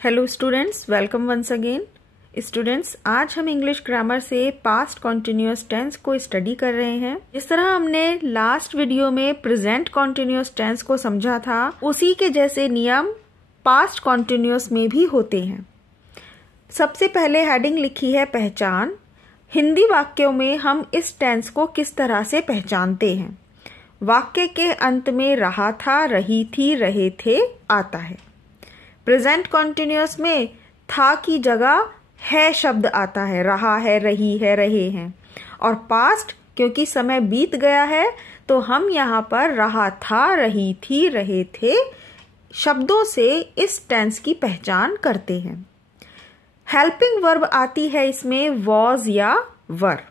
Hello students, welcome once again. Students, आज हम English grammar से पास्ट कॉन्टिन्यूअस टेंस को स्टडी कर रहे हैं। जिस तरह हमने लास्ट वीडियो में प्रेजेंट कॉन्टिन्यूअस टेंस को समझा था, उसी के जैसे नियम पास्ट कॉन्टिन्यूअस में भी होते हैं। सबसे पहले हेडिंग लिखी है पहचान। हिंदी वाक्यों में हम इस टेंस को किस तरह से पहचानते हैं। वाक्य के अंत में रहा था, रही थी, रहे थे आता है। प्रेजेंट कॉन्टिन्यूअस में था की जगह है शब्द आता है, रहा है, रही है, रहे हैं। और पास्ट, क्योंकि समय बीत गया है, तो हम यहाँ पर रहा था, रही थी, रहे थे शब्दों से इस टेंस की पहचान करते हैं। हेल्पिंग वर्ब आती है इसमें वॉज या वर।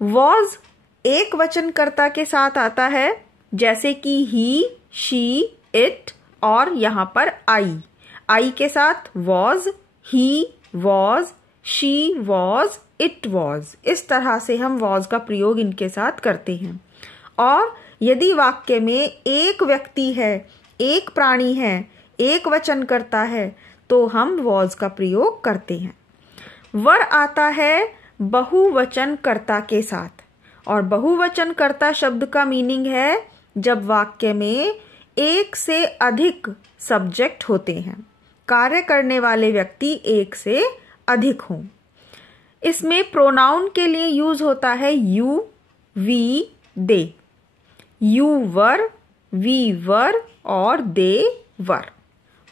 वॉज एक वचनकर्ता के साथ आता है, जैसे कि ही, शी, इट और यहाँ पर आई के साथ was, he was, she was, it was. इस तरह से हम वॉज का प्रयोग इनके साथ करते हैं। और यदि वाक्य में एक व्यक्ति है, एक प्राणी है, एक वचनकर्ता है, तो हम वॉज का प्रयोग करते हैं। वर आता है बहुवचनकर्ता के साथ, और बहुवचनकर्ता शब्द का मीनिंग है जब वाक्य में एक से अधिक सब्जेक्ट होते हैं, कार्य करने वाले व्यक्ति एक से अधिक हों। इसमें प्रोनाउन के लिए यूज होता है you, we, they. You were, we were और दे वर।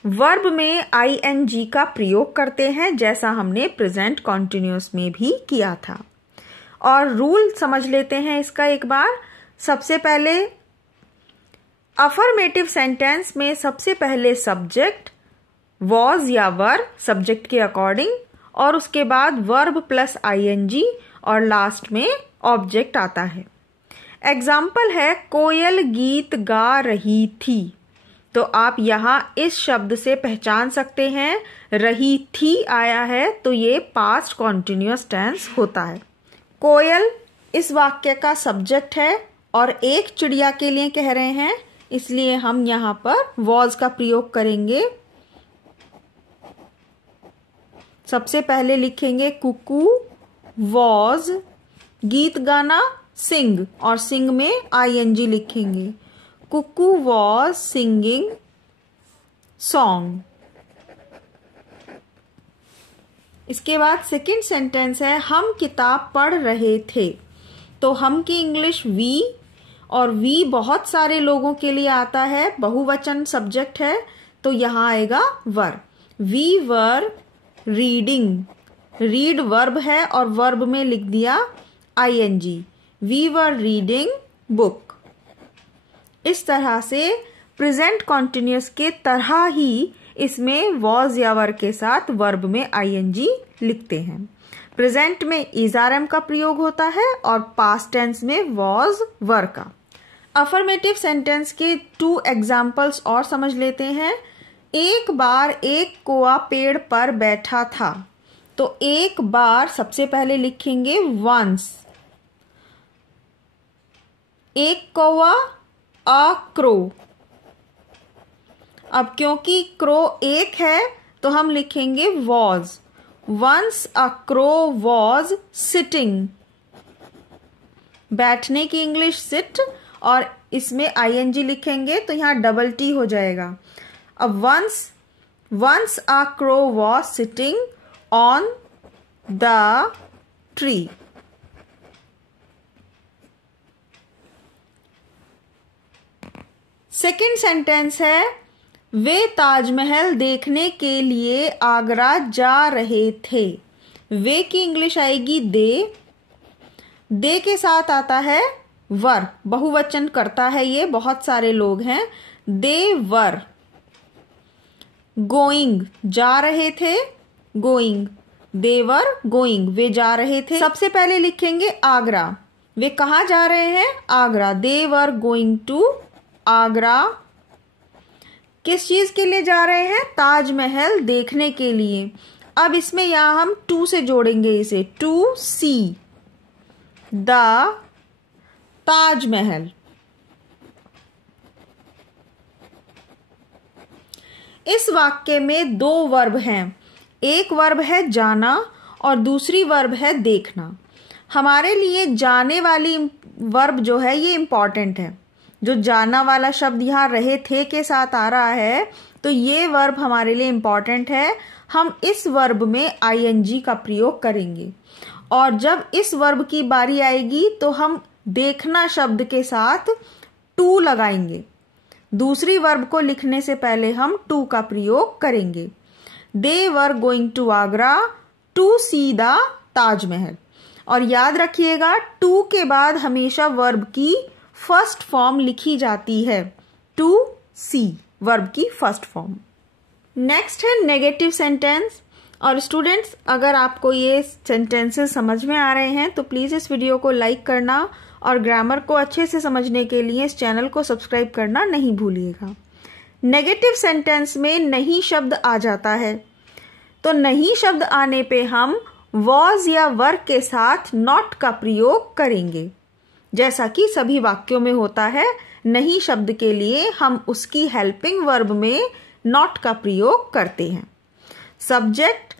वर्ब में आईएनजी का प्रयोग करते हैं, जैसा हमने प्रेजेंट कॉन्टिन्यूअस में भी किया था। और रूल समझ लेते हैं इसका एक बार। सबसे पहले अफर्मेटिव सेंटेंस में सबसे पहले सब्जेक्ट वॉज या वर सब्जेक्ट के अकॉर्डिंग, और उसके बाद वर्ब प्लस आईएनजी और लास्ट में ऑब्जेक्ट आता है। एग्जाम्पल है कोयल गीत गा रही थी, तो आप यहां इस शब्द से पहचान सकते हैं रही थी आया है, तो ये पास्ट कॉन्टिन्यूअस टेंस होता है। कोयल इस वाक्य का सब्जेक्ट है और एक चिड़िया के लिए कह रहे हैं, इसलिए हम यहां पर वॉज का प्रयोग करेंगे। सबसे पहले लिखेंगे कुकू वॉज, गीत गाना सिंग, और सिंग में आईएनजी लिखेंगे। Cuckoo was singing song. इसके बाद सेकंड सेंटेंस है हम किताब पढ़ रहे थे, तो हम की इंग्लिश वी, और वी बहुत सारे लोगों के लिए आता है, बहुवचन सब्जेक्ट है, तो यहां आएगा were. We were reading, read verb है और वर्ब में लिख दिया ING. We were reading book. इस तरह से प्रेजेंट कॉन्टिन्यूअस के तरह ही इसमें वॉज या वर के साथ वर्ब में आईएनजी लिखते हैं। प्रेजेंट में इजआरएम का प्रयोग होता है और पास्ट टेंस में वॉज वर का। अफर्मेटिव सेंटेंस के 2 एग्जाम्पल्स और समझ लेते हैं। एक बार एक कौआ पेड़ पर बैठा था, तो एक बार सबसे पहले लिखेंगे वंस। एक कौआ, अ क्रो। अब क्योंकि क्रो एक है, तो हम लिखेंगे was. Once a crow was sitting. बैठने की इंग्लिश सिट, और इसमें आईएनजी लिखेंगे तो यहां डबल टी हो जाएगा। अब once a crow was sitting on the tree. Second sentence है वे ताजमहल देखने के लिए आगरा जा रहे थे। वे की इंग्लिश आएगी दे। दे के साथ आता है वर, बहुवचन करता है ये, बहुत सारे लोग हैं। दे वर गोइंग, जा रहे थे, गोइंग। दे वर गोइंग, वे जा रहे थे। सबसे पहले लिखेंगे आगरा। वे कहाँ जा रहे हैं? आगरा। दे वर गोइंग टू आगरा। किस चीज के लिए जा रहे हैं? ताजमहल देखने के लिए। अब इसमें यहां हम टू से जोड़ेंगे इसे, टू सी द ताजमहल। इस वाक्य में दो वर्ब हैं, एक वर्ब है जाना और दूसरी वर्ब है देखना। हमारे लिए जाने वाली वर्ब जो है ये इम्पॉर्टेंट है। जो जाना वाला शब्द यहाँ रहे थे के साथ आ रहा है, तो ये वर्ब हमारे लिए इम्पॉर्टेंट है। हम इस वर्ब में आईएनजी का प्रयोग करेंगे और जब इस वर्ब की बारी आएगी तो हम देखना शब्द के साथ टू लगाएंगे। दूसरी वर्ब को लिखने से पहले हम टू का प्रयोग करेंगे। They were going to Agra to see the Taj Mahal. और याद रखिएगा, टू के बाद हमेशा वर्ब की फर्स्ट फॉर्म लिखी जाती है। टू सी वर्ब की फर्स्ट फॉर्म। नेक्स्ट है नेगेटिव सेंटेंस। और स्टूडेंट्स, अगर आपको ये सेंटेंसेस समझ में आ रहे हैं तो प्लीज इस वीडियो को लाइक करना और ग्रामर को अच्छे से समझने के लिए इस चैनल को सब्सक्राइब करना नहीं भूलिएगा। नेगेटिव सेंटेंस में नहीं शब्द आ जाता है, तो नहीं शब्द आने पे हम वॉज या वर के साथ नॉट का प्रयोग करेंगे। जैसा कि सभी वाक्यों में होता है, नहीं शब्द के लिए हम उसकी हेल्पिंग वर्ब में नॉट का प्रयोग करते हैं। सब्जेक्ट,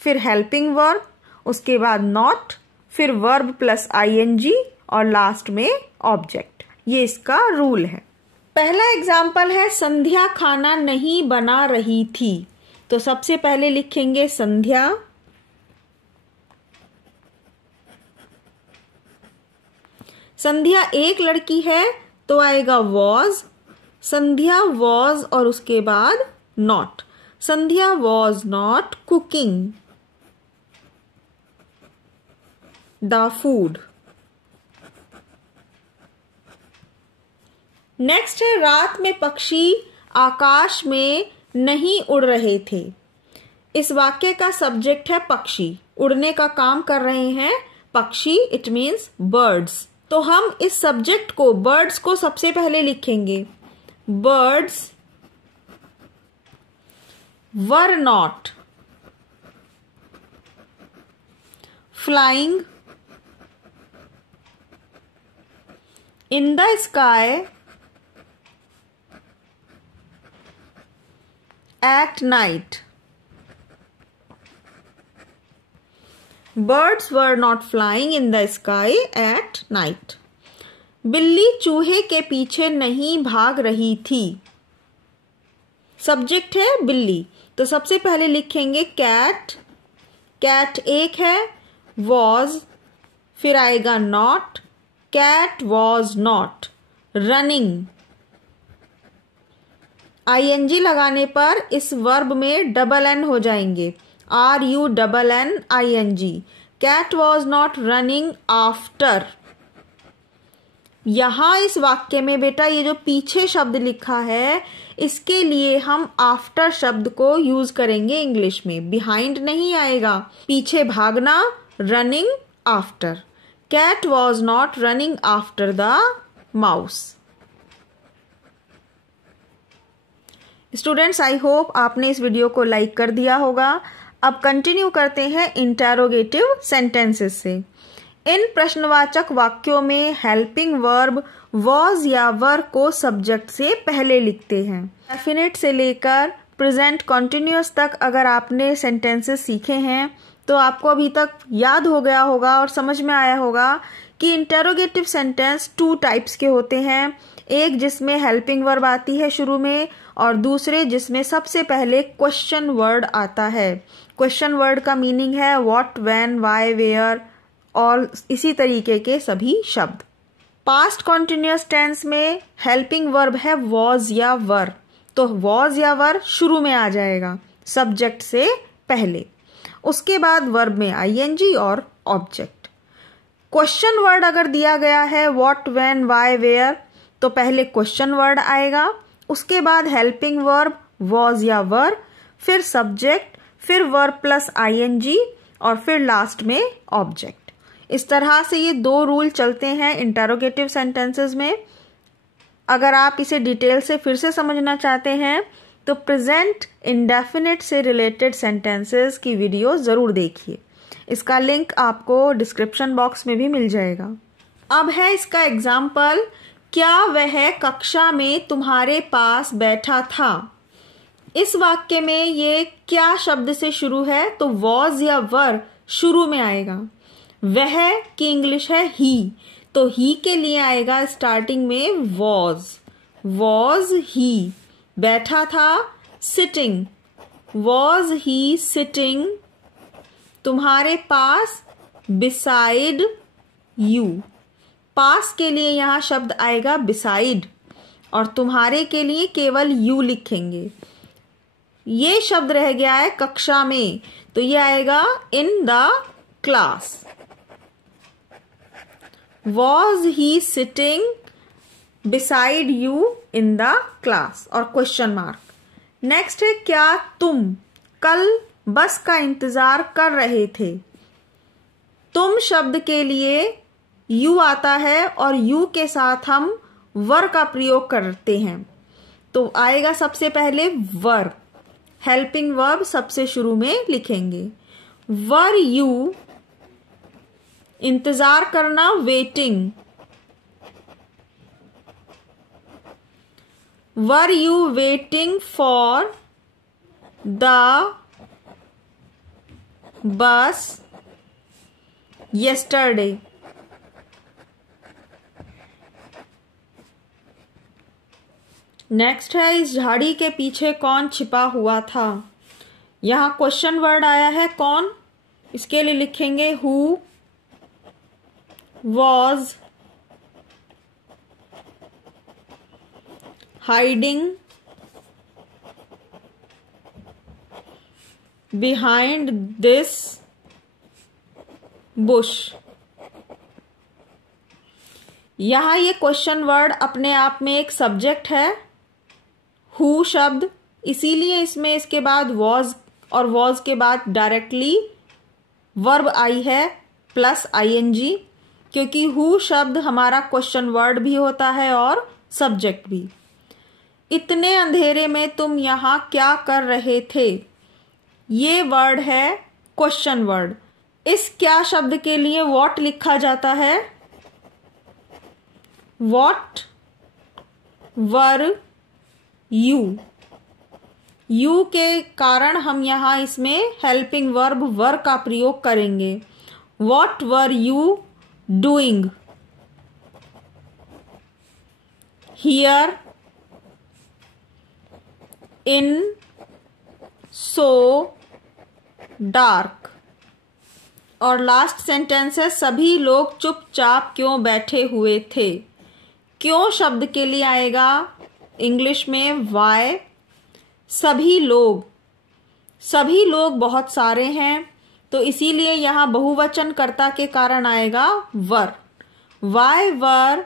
फिर हेल्पिंग वर्ब, उसके बाद नॉट, फिर वर्ब प्लस आईएनजी और लास्ट में ऑब्जेक्ट। ये इसका रूल है। पहला एग्जाम्पल है संध्या खाना नहीं बना रही थी। तो सबसे पहले लिखेंगे संध्या, संध्या एक लड़की है तो आएगा वॉज, संध्या वॉज और उसके बाद not. Sandhya was not cooking the food. Next है रात में पक्षी आकाश में नहीं उड़ रहे थे। इस वाक्य का सब्जेक्ट है पक्षी, उड़ने का काम कर रहे हैं पक्षी, इट मीन्स बर्ड्स। तो हम इस सब्जेक्ट को, बर्ड्स को सबसे पहले लिखेंगे। Birds were not flying in the sky at night. Birds were not flying in the sky at night. बिल्ली चूहे के पीछे नहीं भाग रही थी। सब्जेक्ट है बिल्ली, तो सबसे पहले लिखेंगे कैट। कैट एक है, वॉज, फिर आएगा not, cat was not running. ING लगाने पर इस वर्ब में डबल एन हो जाएंगे, RUNNING। Cat was not running after. यहां इस वाक्य में बेटा ये जो पीछे शब्द लिखा है, इसके लिए हम आफ्टर शब्द को यूज करेंगे इंग्लिश में। बिहाइंड नहीं आएगा, पीछे भागना, running after. Cat was not running after the mouse. Students, I hope आपने इस वीडियो को लाइक कर दिया होगा। अब कंटिन्यू करते हैं इंटेरोगेटिव सेंटेंसेस से। इन प्रश्नवाचक वाक्यों में हेल्पिंग वर्ब वॉज या वर को सब्जेक्ट से पहले लिखते हैं। डेफिनेट से लेकर प्रेजेंट कॉन्टिन्यूअस तक अगर आपने सेंटेंसेस सीखे हैं तो आपको अभी तक याद हो गया होगा और समझ में आया होगा कि इंटेरोगेटिव सेंटेंस 2 टाइप्स के होते हैं। एक जिसमें हेल्पिंग वर्ब आती है शुरू में, और दूसरे जिसमें सबसे पहले क्वेश्चन वर्ड आता है। क्वेश्चन वर्ड का मीनिंग है व्हाट, व्हेन, व्हाई, वेयर और इसी तरीके के सभी शब्द। पास्ट कॉन्टिन्यूअस टेंस में हेल्पिंग वर्ब है वॉज या वर, तो वॉज या वर शुरू में आ जाएगा सब्जेक्ट से पहले, उसके बाद वर्ब में आईएनजी और ऑब्जेक्ट। क्वेश्चन वर्ड अगर दिया गया है व्हाट, व्हेन, व्हाई, वेयर, तो पहले क्वेश्चन वर्ड आएगा, उसके बाद हेल्पिंग वर्ब वॉज या वर, फिर सब्जेक्ट, फिर वर्ब प्लस आईएनजी और फिर लास्ट में ऑब्जेक्ट। इस तरह से ये 2 रूल चलते हैं इंटेरोगेटिव सेंटेंसेस में। अगर आप इसे डिटेल से फिर से समझना चाहते हैं तो प्रेजेंट इंडेफिनिट से रिलेटेड सेंटेंसेस की वीडियो जरूर देखिए। इसका लिंक आपको डिस्क्रिप्शन बॉक्स में भी मिल जाएगा। अब है इसका एग्जाम्पल, क्या वह कक्षा में तुम्हारे पास बैठा था। इस वाक्य में ये क्या शब्द से शुरू है? तो वॉज या वर शुरू में आएगा। वह की इंग्लिश है ही, तो ही के लिए आएगा स्टार्टिंग में वॉज। वॉज ही बैठा था, सिटिंग। वॉज ही सिटिंग तुम्हारे पास, बिसाइड यू। पास के लिए यहां शब्द आएगा बिसाइड, और तुम्हारे के लिए केवल यू लिखेंगे। ये शब्द रह गया है कक्षा में, तो ये आएगा in the class. Was he sitting beside you in the class, और क्वेश्चन मार्क। नेक्स्ट है क्या तुम कल बस का इंतजार कर रहे थे? तुम शब्द के लिए यू आता है और यू के साथ हम वर का प्रयोग करते हैं, तो आएगा सबसे पहले वर। हेल्पिंग वर्ब सबसे शुरू में लिखेंगे। वर यू इंतजार करना, waiting. Were you waiting for the bus yesterday? Next है इस झाड़ी के पीछे कौन छिपा हुआ था? यहां क्वेश्चन वर्ड आया है कौन, इसके लिए लिखेंगे who was hiding behind this Bush. यहां ये क्वेश्चन वर्ड अपने आप में एक सब्जेक्ट है, हु शब्द, इसीलिए इसमें इसके बाद वॉज और वॉज के बाद डायरेक्टली वर्ब आई है प्लस आईएनजी, क्योंकि हु शब्द हमारा क्वेश्चन वर्ड भी होता है और सब्जेक्ट भी। इतने अंधेरे में तुम यहां क्या कर रहे थे? ये वर्ड है क्वेश्चन वर्ड। इस क्या शब्द के लिए वॉट लिखा जाता है? What were you. यू के कारण हम यहां इसमें हेल्पिंग वर्ब वर का प्रयोग करेंगे। What were you doing here in so dark. और लास्ट सेंटेंस है सभी लोग चुपचाप क्यों बैठे हुए थे? क्यों शब्द के लिए आएगा इंग्लिश में वाई। सभी लोग बहुत सारे हैं, तो इसीलिए यहां बहुवचन कर्ता के कारण आएगा were. Why were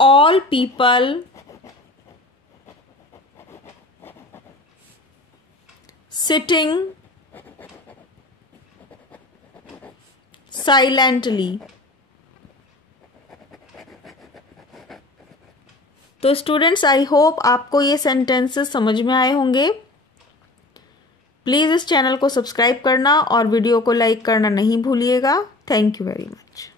all people sitting silently. तो स्टूडेंट्स, आई होप आपको ये सेंटेंसेस समझ में आए होंगे। प्लीज इस चैनल को सब्सक्राइब करना और वीडियो को लाइक करना नहीं भूलिएगा। Thank you very much.